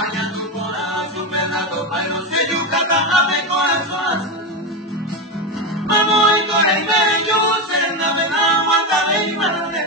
Vaya tu corazón, verdad, pero si yo cantaba mi corazón. Vamos a correr, yo sé, la verdad, mata y madre.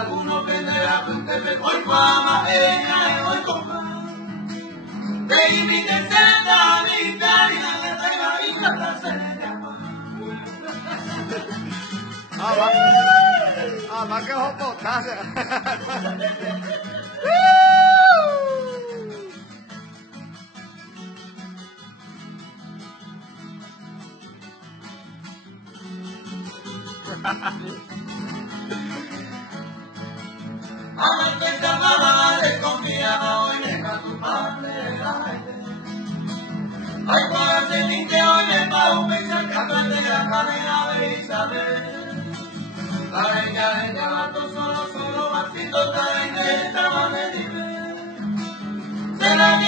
Algunos que te apunten de por fama, ella es muy compa. Te invite a ser la vida y la letra y la vida la se llama. Va que jopotaje. Amarte esta madre confiada hoy deja tu padre ay, cuando se tinte hoy me bajo pensar que aprende la cadena de Isabel. Para ella va solo, vasito, está en esta madre. Será